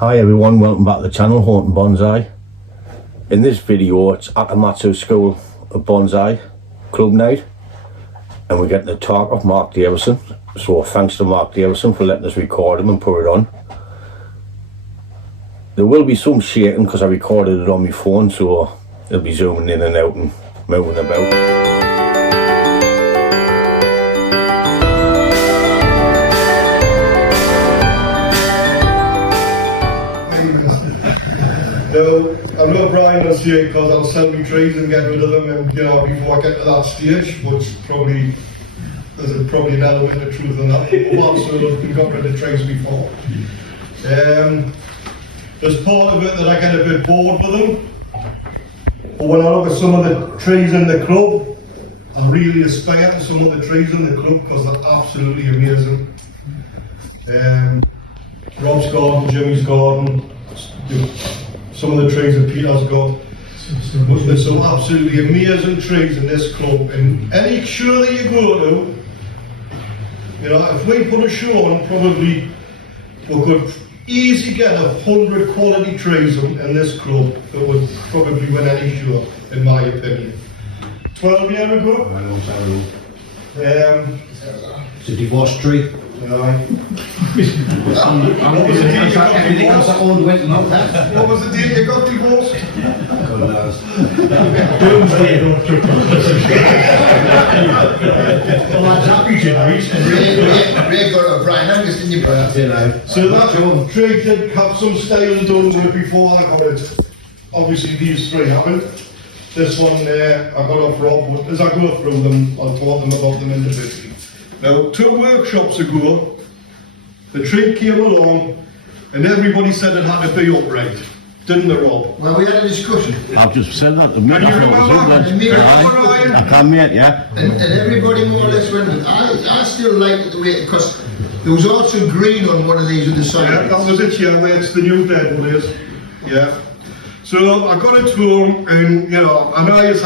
Hi everyone, welcome back to the channel, Haunting Bonsai. In this video it's at the Matsu School of Bonsai Club Night and we're getting the talk of Mark Davison. So thanks to Mark Davison for letting us record him and put it on. There will be some shaking because I recorded it on my phone, so it'll be zooming in and out and moving about. No, I'm not Brian this year because I'll sell me trees and get rid of them, and before I get to that stage, which there's probably an element of truth in that. We've got rid of trees before. There's part of it that I get a bit bored with them, but when I look at some of the trees in the club, I really aspire to some of the trees in the club because they're absolutely amazing. Rob's garden, Jimmy's garden, some of the trees that Peter's got. There's some absolutely amazing trees in this club, and any show that you go to, if we put a show on, probably we could easily get 100 quality trees in this club that would probably win any show, in my opinion. 12 years ago. I know, sorry. It's a divorce tree. Everything else I owned went and what was the date you got divorced? Doomsday. Well, that's happy generation. Ray got a Brian Angus, didn't you, Brian? So that tree did have some styling done to it before I got it. Obviously these three haven't. This one there, I got off Rob. As I go through them, I'll talk them about them individually. Now, 2 workshops ago, the tree came along and everybody said it had to be upright. Didn't they, Rob? Well, we had a discussion. I've just said that. Can you remember? I can, mate, yeah. And everybody more or less went with it. I still like it the way, because there was also green on one of these on the side. Yeah, that was it, yeah, where it's the new deadwood is. Yeah. So I got it home, and I just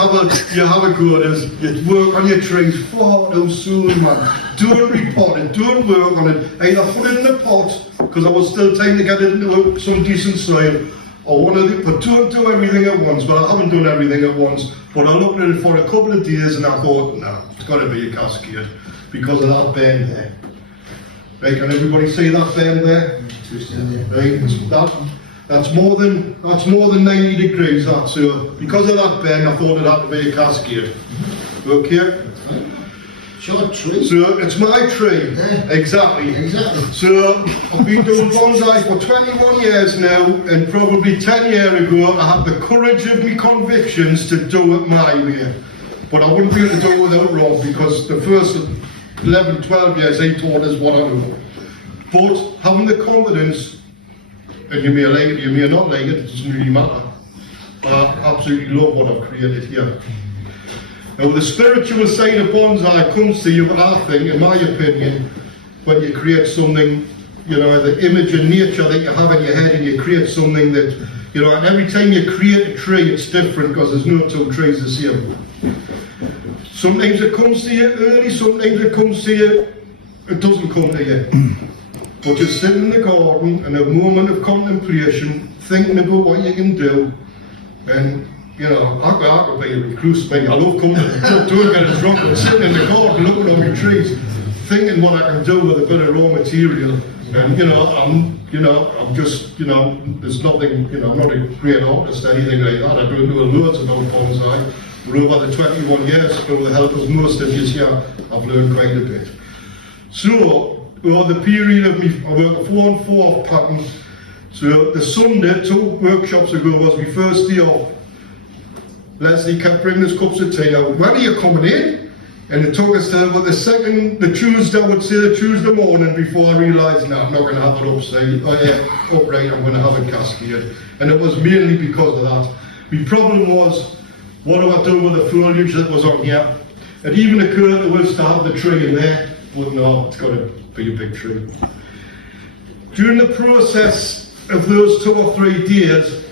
you have a go at it. You work on your trees far too soon, man. Don't repot it, don't work on it. Either put it in the pot, because I was still trying to get it into some decent soil, or but don't do everything at once. But I haven't done everything at once. But I looked at it for a couple of days, and I thought, no, it's got to be a cascade because of that bend there. Right? Can everybody see that bend there? Right? That's more than 90 degrees. So because of that bend, I thought it had to be a cascade. Okay. Short tree. So it's my tree. Yeah. Exactly. So I've been doing bonsai for 21 years now, and probably 10 years ago I had the courage of my convictions to do it my way. But I wouldn't be able to do it without Rob, because the first 11, 12 years he taught us what I know. But having the confidence, and you may like it, you may not like it doesn't really matter. I absolutely love what I've created here. Now the spiritual side of bonsai comes to you, I think, in my opinion, when you create something, the image of nature that you have in your head, and you create something that, and every time you create a tree it's different, because there's no 2 trees the same. Sometimes it comes to you early, sometimes it comes to you, it doesn't come to you. But just sitting in the garden in a moment of contemplation, thinking about what you can do, and I could be a recluse thing. I love coming to the club, doing a bit of drunk, and sitting in the garden looking at my trees, thinking what I can do with a bit of raw material. And I'm just, there's nothing, I'm not a great artist, anything like that. I don't know loads about bonsai. But over the 21 years, with the help of most of you here, I've learned quite a bit. So, the period of I worked a 4-on-4 pattern. So the Sunday, 2 workshops ago, was my first day off. Leslie kept bringing us cups of tea. Now, when are you coming in? And it took us to the Tuesday, I would say the Tuesday morning, before I realised, no, I'm not going to have it upright, I'm going to have a cascade. And it was mainly because of that. My problem was, what do I do with the foliage that was on here? It even occurred to us to have the tree in there, but no, it's got to be a big tree. During the process of those 2 or 3 days,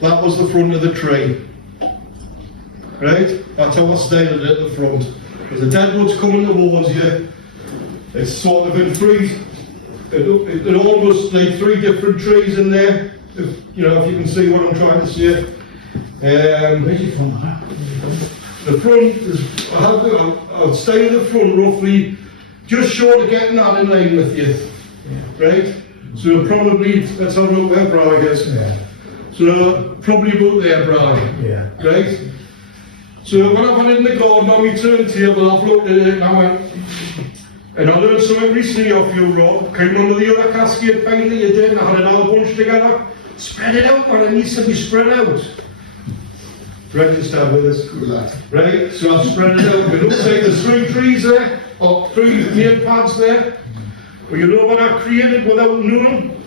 that was the front of the tree. Right? That's how I styled it at the front. Because the deadwood's coming towards you, it's sort of in freeze. it almost like 3 different trees in there. If you can see what I'm trying to say. The front is, I'll stay in the front roughly just short of getting that in line with you, right? So probably, let's have a look where Brad is. Yeah. So probably about there, Brad. Yeah. Right? So when I've had it in the garden on my turntable, I've looked at it now and I learned something recently off you, Rob. Can you remember the other cascade paint that you did and I had it all bunched together? Spread it out, man, it needs to be spread out. Register with us. Good lad. Right, so I've spread it out. It looks like there's 3 trees there, or 3 main pads there. But you know what I created without knowing?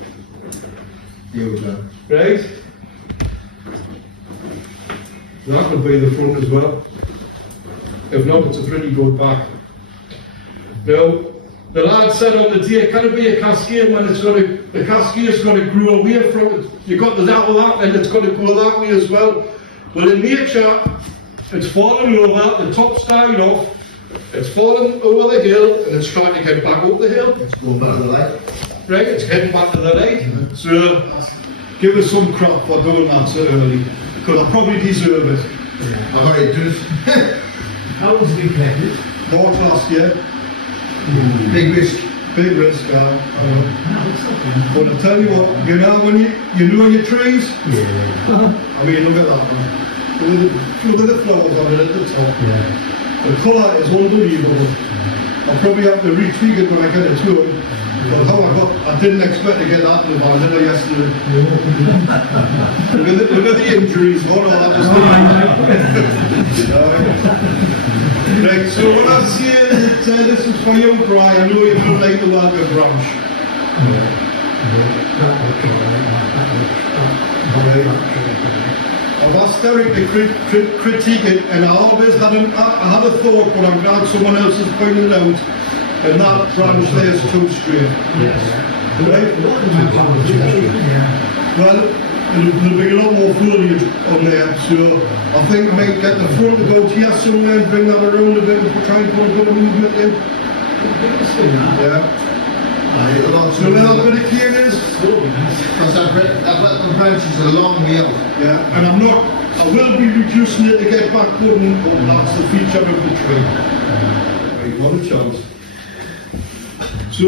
You lad. Right? That would be the front as well. If not, it's a pretty good back. Now, the lad said on the day, can it be a cascade when the cascade's got to grow away from it? You've got the that or that, and it's got to go that way as well. Well, in nature, it's fallen over, the top's died off, it's fallen over the hill, and it's trying to get back up the hill. It's going back to the light. Right, it's heading back to the light. So, give us some crap for doing that so early, because I probably deserve it. I've already done it. How long's it been collected? Bought last year, Big risk. big risk, No, it's not bad. but I tell you what, you know when you know your trees? Yeah. I mean, look at that one. Look at the flowers on it at the top. Yeah. The colour is unbelievable. I'll probably have to retweak it when I get it to it. But how I didn't expect to get that in the van, did I, yesterday? Look at the injuries, what all that was Right, so what I'm saying is that this is for you, Brian. I know you don't like the welcome branch. I've asked Eric to critique it, and I always had a thought, but I'm glad someone else has pointed it out, and that branch there is too straight. Right? Well, there'll be a lot more foliage on there, so I think I might get the front to go here somewhere and bring that around a bit and try and put a bit of movement in. Yeah. So a little bit of clearance. Because I've let the branches a long way out. Yeah, and I will be reducing it to get back going, but that's the feature of the tree. Right, what a chance. So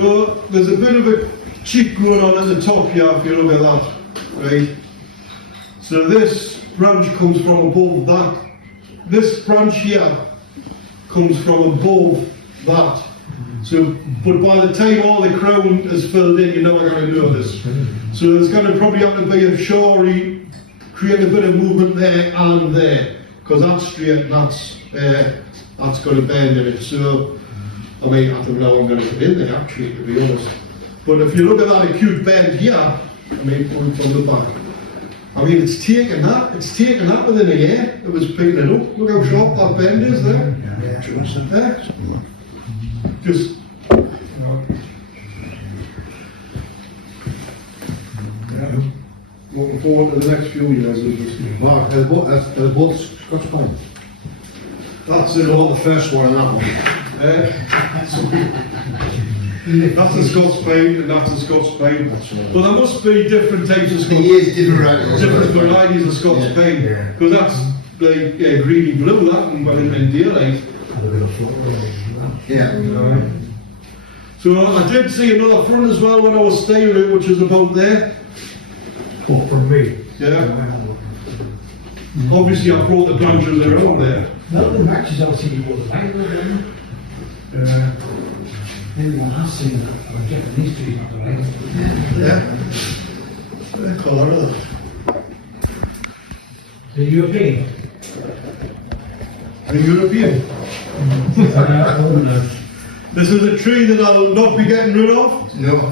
there's a bit of a cheek going on at the top here, if you look at that, right? So this branch comes from above that. This branch here comes from above that. So, but by the time all the crown is filled in, you're never going to know this. So there's going to probably have to be a shorey, create a bit of movement there and there, because that's straight and that's got a bend in it. So, I mean, I don't know how I'm going to put in there actually, to be honest. But if you look at that acute bend here, I mean, coming from the back, I mean, it's taken that within a year. It was picking it up. Look how sharp that bend is there. Yeah. Just there. Just, looking forward to the next few years. Mark, they're both Scotch pine. That's it. All the first one and that one. That's a Scots pine and that's a Scots pine. But there must be different types of The Scots, years different varieties of Scots Yeah. pine. Yeah. Because that's like greeny blue, that one, well in daylight. Yeah. So I did see another front as well when I was staying out, which is about there. What, from me? Yeah. Obviously I brought the branches around there. No, the matches I've seen more than that. Anyone has seen that, or Japanese trees not right. Yeah. The colour of it. The European. A European. This is a tree that I'll not be getting rid of. No.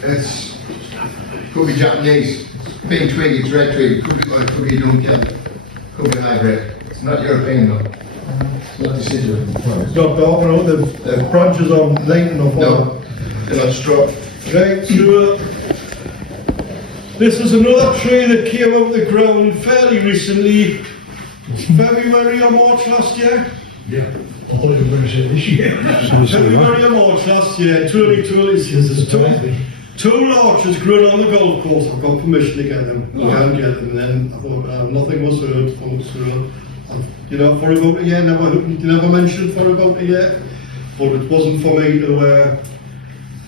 It's could be Japanese. Pink twig, it's red twig. Could be Duncan. Could be hybrid. It's not European though. It's not deciduous. It's not dark, no, the branches are light enough. No. They're not straw. Right, so this is another tree that came out of the ground fairly recently, February or March last year. Yeah. I thought you were going to say this year. Thank you very much. Last year, Tony says there's two larches growing on the golf course. I've got permission to get them. I can't get them. And then I thought nothing was heard from so you know, for about a year, never mentioned for about a year. But it wasn't for me to,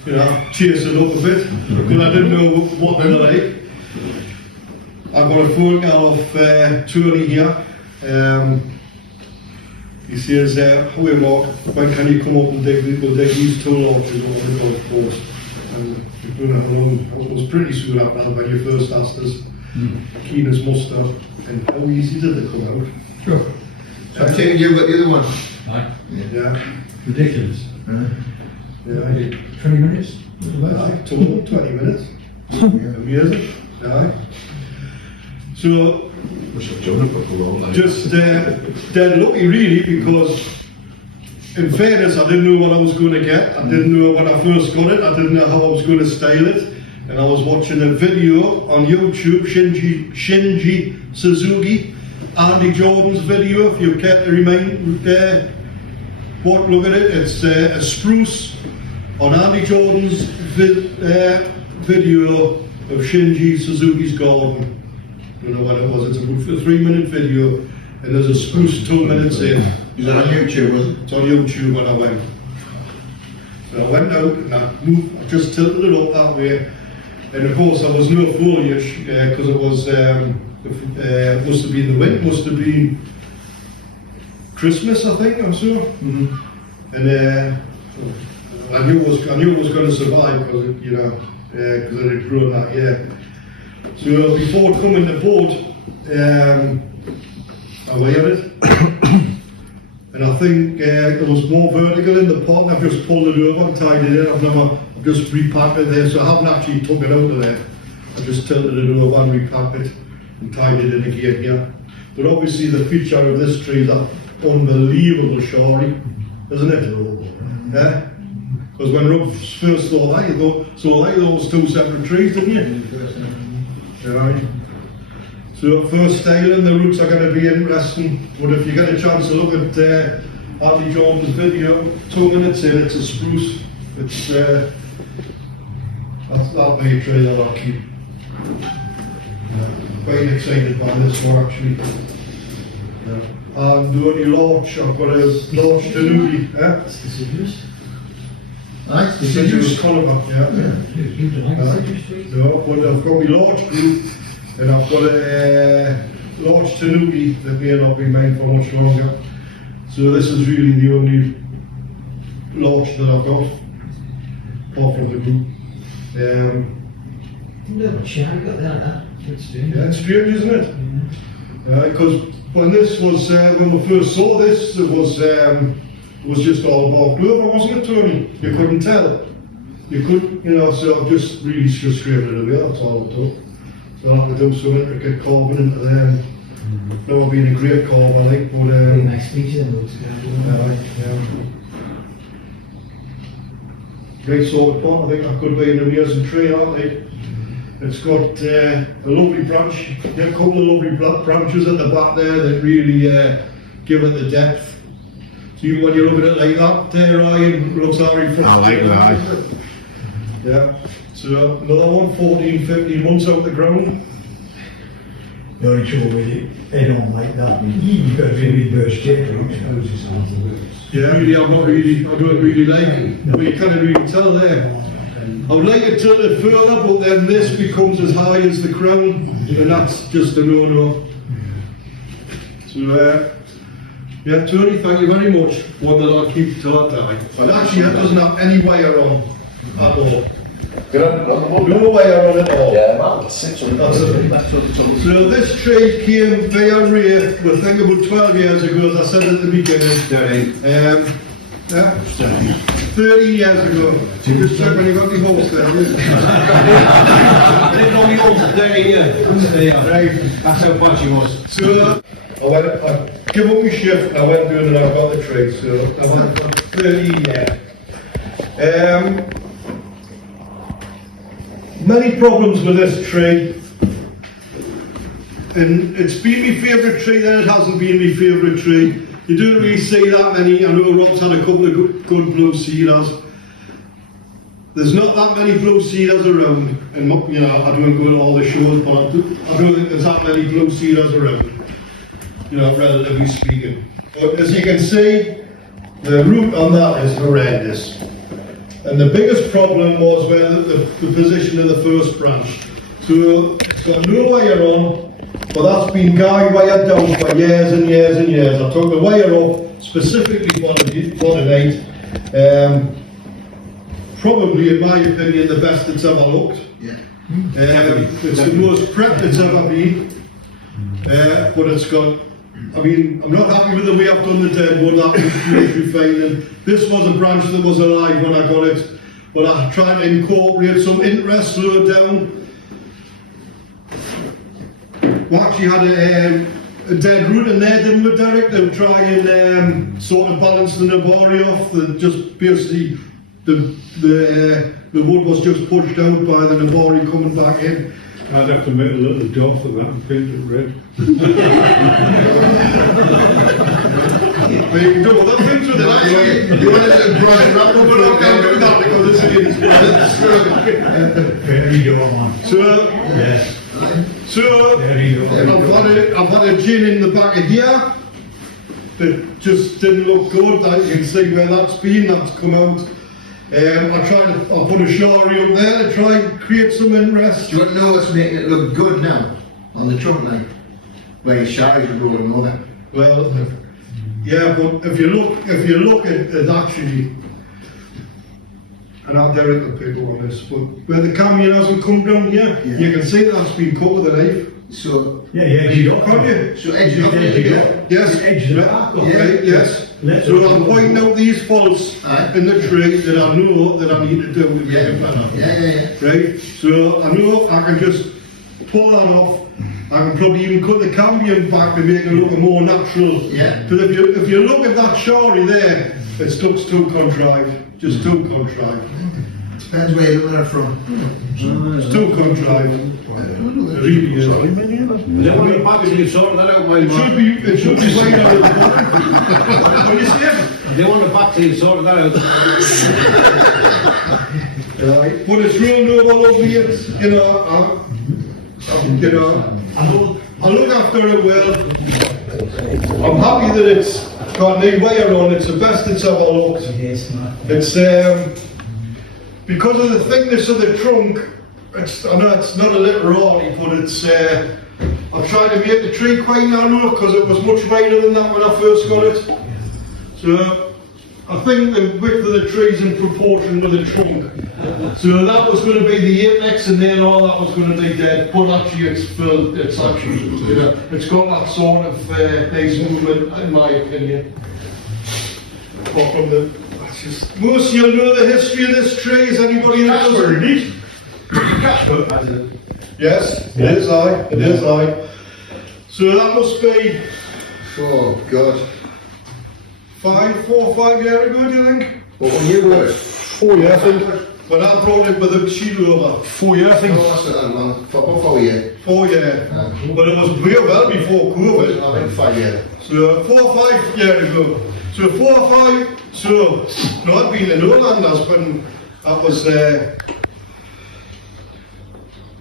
you know, chase it up a bit because I didn't know what they were like. I've got a photo of Tony here. He says, "Hey Mark, when can you come up and dig these two larches over the golf course?" And we've done it along. It was pretty soon after when you first asked us, keen as mustard, and how easy did they come out? Sure. So I'm taking you got the other one. Aye. Yeah, Ridiculous. yeah. 20 minutes? Aye, total 20 minutes. Amazing. Aye. So, just dead lucky really, because in fairness I didn't know what I was going to get. I didn't know when I first got it. I didn't know how I was going to style it. And I was watching a video on YouTube, Shinji Suzuki, Andy Jordan's video, if you care to look at it. It's a spruce on Andy Jordan's video of Shinji Suzuki's garden. I don't know what it was. It's about a 3-minute video, and there's a spruce 2 minutes in. Is that on YouTube, was it? It's on YouTube when I went. So I went out and I just tilted it up that way, and of course there was no foliage because it was must have been the wind, must have been Christmas, I think. I'm sure. And I knew it was going to survive because you know because it had grown that year. So before coming to board, I weighed it, and I think there was more vertical in the pot. And I've just pulled it over and tied it in. I've just repacked it there, so I haven't actually took it out of there. I just tilted it over and repacked it and tied it in again here. But obviously the feature of this tree is that unbelievable shari, isn't it? Yeah. Because when Rob first saw that, you saw those two separate trees, didn't you? Right. So first styling, the roots are going to be interesting, but if you get a chance to look at Andy Jordan's video, 2 minutes in, it's a spruce. It's that'll be a tree that I'll keep. Quite excited by this one actually. And the only larch I've got is larch tanuki. Deciduous? Nice. Deciduous conifer, yeah. No, but I've got my larch group, and I've got a larch tanuki that may not be made for much longer. So this is really the only larch that I've got, apart from the group. Little cherry got that. Good stuff. Yeah, it's strange, isn't it? Because when this was, when we first saw this, it was just all bark clover, wasn't it, Tony? You couldn't tell. You couldn't, you know, so I've just really just scraped it away, that's all I've done. So I'll have to do some intricate carving into them. Never been a great carver, like, but Very nice feature in those guys. Great sort of pot, I think that could be an amazing tree, aren't they? It's got a lovely branch, a couple of lovely branches at the back there that really give it the depth. So when you look at it like that, there, Ryan, it looks very fresh. I like that. Yeah. So another one, 14, 15 months out the ground. The only trouble with it, they don't like that. You've got to really burst it. Yeah, really, I don't really like it. But you can't really tell there. I would like it tilted further, but then this becomes as high as the crown, and that's just a no-no. So, yeah, Tony, thank you very much. One that I'll keep till I die. But actually, it doesn't have any wire on at all. No wire on at all. Yeah, man, 600. So this tree came via rare, I think about 12 years ago, as I said at the beginning. Yeah, 30 years ago. Just check when you got the horse there. I didn't know the old 30 years. Right. That's how bad she was. So I give up my shift, I went doing and I've got the tree, so I went for 30 years. Many problems with this tree, and it's been my favourite tree, then it hasn't been my favourite tree. you don't really see that many. I know Rob's had a couple of good blue cedars. There's not that many blue cedars around, and you know, I don't go to all the shows, but I don't think there's that many blue cedars around, you know, relatively speaking. But as you can see, the root on that is horrendous. And the biggest problem was where the position of the first branch. So it's got no wire on, but that's been guy wired down for years and years and years. I took the wire off specifically for tonight. Probably, in my opinion, the best it's ever looked. Yeah. It's the most prepped it's ever been. But it's got, I mean, I'm not happy with the way I've done the dead wood. That was really refining. This was a branch that was alive when I got it, but I tried to incorporate some interest, slow it down. We actually had a dead root in there, didn't we, Derek? They were trying and sort of balance the nabori off. Just basically the wood was just pushed out by the nabori coming back in. I'd have to make a little job for that and paint it red. Well, you can do other things with it, actually. You wanted to bright up, But I can't do that because it's There you go, man. So, Yes, so there you go. I've had a gin in the back of here that just didn't look good. That you can see where that's been, that's come out. I put a shari up there to try and create some interest. Do you want to know what's making it look good now on the trunk line? Where your sharries are rolling over. Well, yeah, but if you look at actually, and I'll direct the people on this, but where the camion hasn't come down here, Yeah. you can see that's been cut with a knife. So, Yeah, you got Can't you? so edge it up There there you again. go. Yes. The edge of the bark off. Okay, yes. So I'm pointing out these faults Aye. in the tree that I know that I need to do to make it better. Yeah. Right? So I know I can just pull that off. I can probably even cut the cambium back to make it look more natural. Yeah. Because if you look at that shari there, it looks too contrived. Just too contrived. Depends where you're looking at from. It's too contrived. It really is. They want to pack it, you sort that out, my It man. should be right out of the bottom. What do you say? They want to pack it, you sort that out. Right. But it's real noble of me, it's, you know, I look after it well. I'm happy that it's got new wire on, it's the best it's ever looked. Yes, man. It's, because of the thickness of the trunk, I know it's not a literati, but it's, I've tried to make the tree quite narrow because it was much wider than that when I first got it. So, I think the width of the tree is in proportion to the trunk. So that was going to be the apex and then all that was going to be dead, but actually it's filled, it's actually, you know, it's got that sort of base movement in my opinion. But from the, that's just, most you'll know the history of this tree, is anybody else? Yes, it is I. So that must be Oh, God. 4 or 5 years ago, do you think? But when you were 4 years, I think. When I brought it with a sheet over. 4 years, I think. oh, that's not that long. For 4 years. 4 years. But it was way well before COVID. I think 5 years. So 4 or 5 years ago. So 4 or 5, so, no, I'd been in Olanders when that was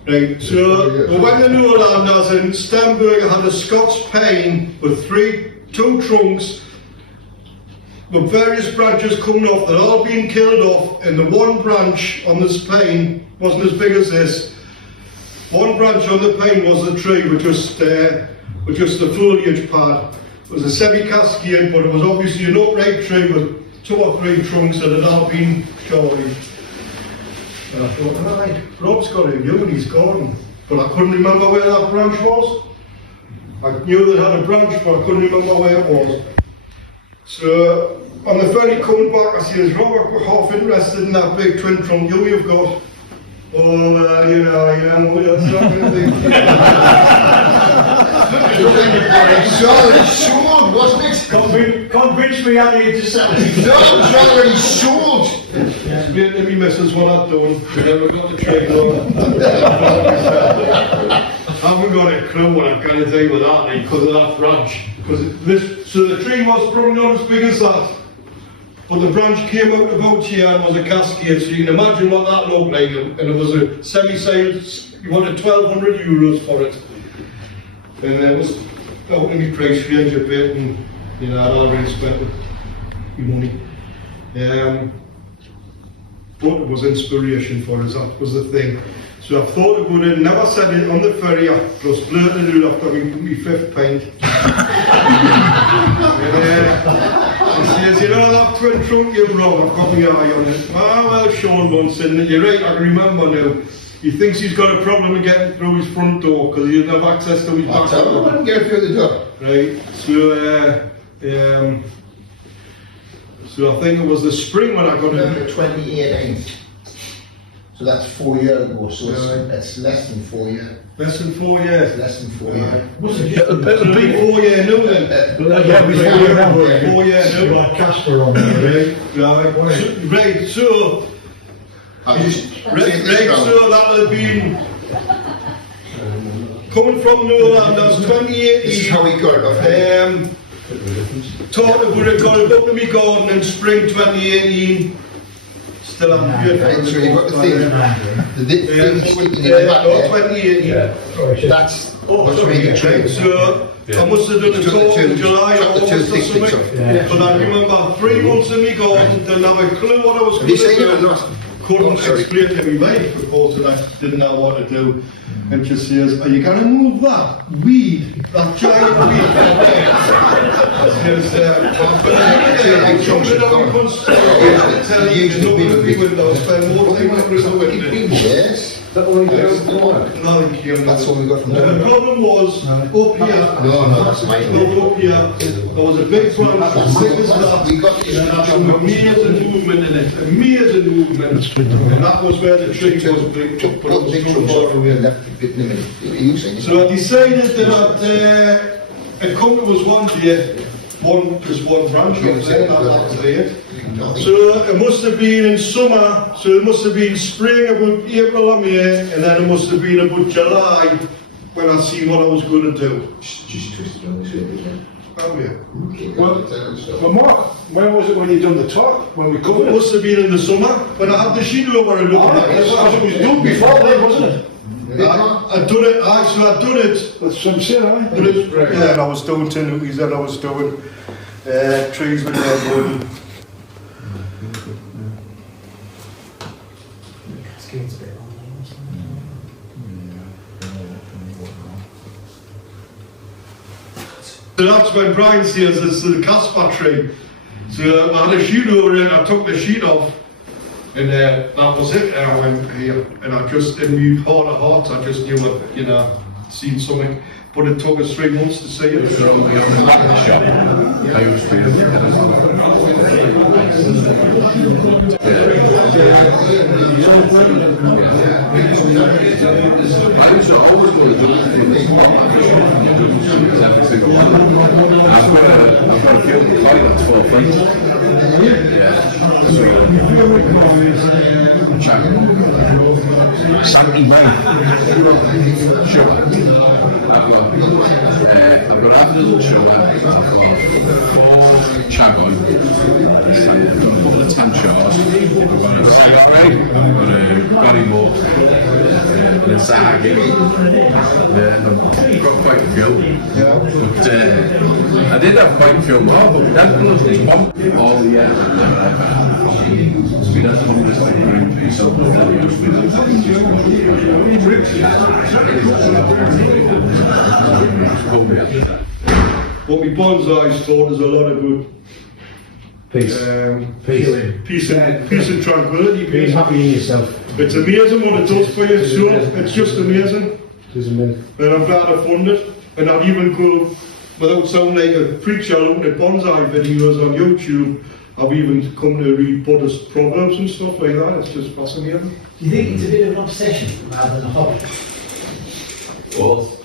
right, so we went in Olanders and Stemberger had a Scots pine with 2 trunks with various branches coming off. They'd all been killed off, and the one branch on this pine wasn't as big as this. One branch on the pine was the tree with just the foliage part. It was a semi-cascade, but it was obviously an upright tree with 2 or 3 trunks that had all been shorted. And I thought, right, Rob's got a view in his garden, but I couldn't remember where that branch was. I knew they had a branch, but I couldn't remember where it was. So, on the ferry coming back, I says, Robert, we're half interested in that big twin trunk you've got. Oh, you know, that's not going to be... It's already sold, wasn't it? Convince me I need to sell it. No, it's already sold. Explain to me, missus, what I'm doing. Never got the trade on. I haven't got a clue what I'm going to do with that because of that branch. So the tree was probably not as big as that, but the branch came out about here and was a cascade, so you can imagine what that looked like, and it was a semi-sized, you wanted €1,200 for it. And it was out in the price range a bit, and you know, I'd already spent the money. But it was inspiration for us, that was the thing. So I thought it would have never said it on the ferry, I just blurted it out after my fifth pint. And he says, you know that twin trunk you're wrong, I've got my eye on it. Ah well, Sean Bunsen, you're right, I can remember now. He thinks he's got a problem with getting through his front door because he doesn't have access to his back door. I wouldn't get through the door. Right, so I think it was the spring when I got it. 2018. So that's 4 years ago, so it's less than 4 years. Less than 4 years. Less than 4 years. It'll be 4 years now then. Yeah, we say we're now. 4 years now. Like Casper on there, Right, so that'll have been coming from Newland, that was 2018. This is how we got it. Thought it would have got it up to my garden in spring 2018. Still haven't paid for it. So you've got the thing tweaking in the back there. 2018. That's what's made the trade. So I must have done a talk in July or August or something. But I remember 3 months in my garden, didn't have a clue what I was Have you going seen it or to do. not? Couldn't explain to my wife because I didn't know what to do. And she says, are you going to move that weed, that giant weed from there? She says, I'm jumping up and tell you to look at the window, spend more time with the window. Yes. Nothing came. That's what we got from The there. problem was, up here, No, that's my up here, there was a big branch, as thick as that. We got this. And some amazing movement in it, amazing movement. And that was where the tree was big. But it was Big too trucks far off away. and left it in a minute. You saying it? So I decided that a company was one day, one branch up there, that was it. So it must have been in summer, so it must have been spring about April or May, and then it must have been about July when I seen what I was going to do. Just twist it on this way. Oh yeah. Well, Mark, when was it when you done the talk? When we It covered it? must have been in the summer when I had the sheet over and looking at it. It was done before then, wasn't it? I'd done it, actually I'd done it. That's what I'm saying, aye? But it, Yeah, and I was doing Tinuki's and I was doing trees with redwood. So that's when Brian says it's the Casper tree. So I had a sheet over it, I took the sheet off, and that was it. And I went here, and I just, in my heart of hearts, I just knew it, you know, seen something. But it took us 3 months to see it. I've got a few toilets for free. Sandy Mine. Sure. I've got afternoon shower, I've got 4 chagon, I've got a couple of tan showers, I've got a cigarette, I've got a Barrymore, and a Zag. I've got quite a few. But I did have quite a few more, but that was one. Oh yeah, that's probably just like going for yourself. What my bonsai's taught us a lot of good. Peace. Peace and tranquility. Being happy in yourself. It's amazing what it does for you, so it's just amazing. It is amazing. And I'm glad I found it. And I'd even go, without sounding like a preacher, looking at bonsai videos on YouTube. I've even come to read Buddhist proverbs and stuff like that. It's just fascinating. Do you think it's a bit of an obsession rather than a hobby? Both.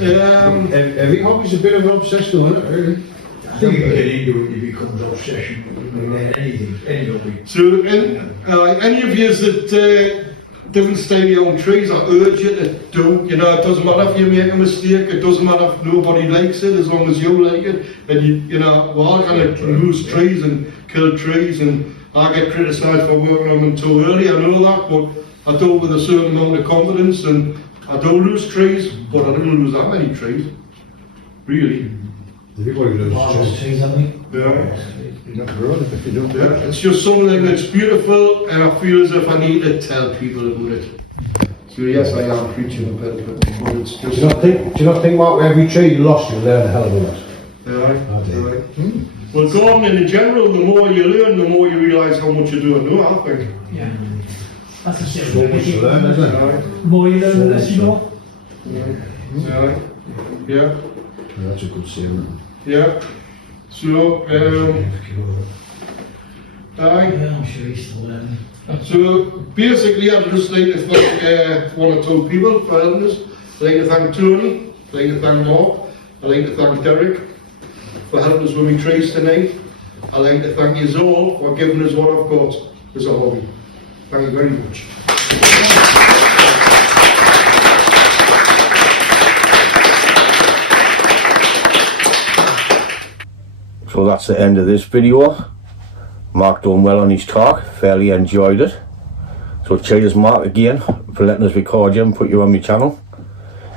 Every hobby's a bit of an obsession, isn't it, really? I think you get into it, it becomes an obsession with anything, any hobby. So, any of you that different style on trees. I urge you to do. You know, it doesn't matter if you make a mistake. It doesn't matter if nobody likes it, as long as you like it. And you know, we're all gonna lose trees and kill trees, and I get criticised for working on them too early. I know that, but I do it with a certain amount of confidence, and I do lose trees, but I didn't lose that many trees, really. Everybody knows Trees, haven't we? Yeah. You're not growing if you don't do Yeah, it. it's just something that's beautiful, and I feel as if I need to tell people about it. So yes, I am preaching a bit, but it's just. Do you not think, Mark, with every tree you lost, you learn a hell of a lot? Right. Well, gardening in general, the more you learn, the more you realise how much you don't know, I think. Yeah. That's a shame. So much to learn, isn't it? Right. The more you learn, the less you know. Right. Yeah. That's a good saying. Yeah. So, aye. Yeah, I'm sure he's still learning. So basically, I'd just like to thank one or two people for helping us. I'd like to thank Tony, I'd like to thank Mark, I'd like to thank Derek for helping us with my trees tonight. I'd like to thank you all for giving us what I've got as a hobby. Thank you very much. So that's the end of this video. Mark done well on his talk, fairly enjoyed it. So cheers Mark again for letting us record you and put you on my channel.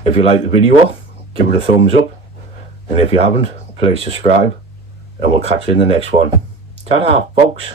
If you like the video, give it a thumbs up. And if you haven't, please subscribe. And we'll catch you in the next one. Ta-da, folks.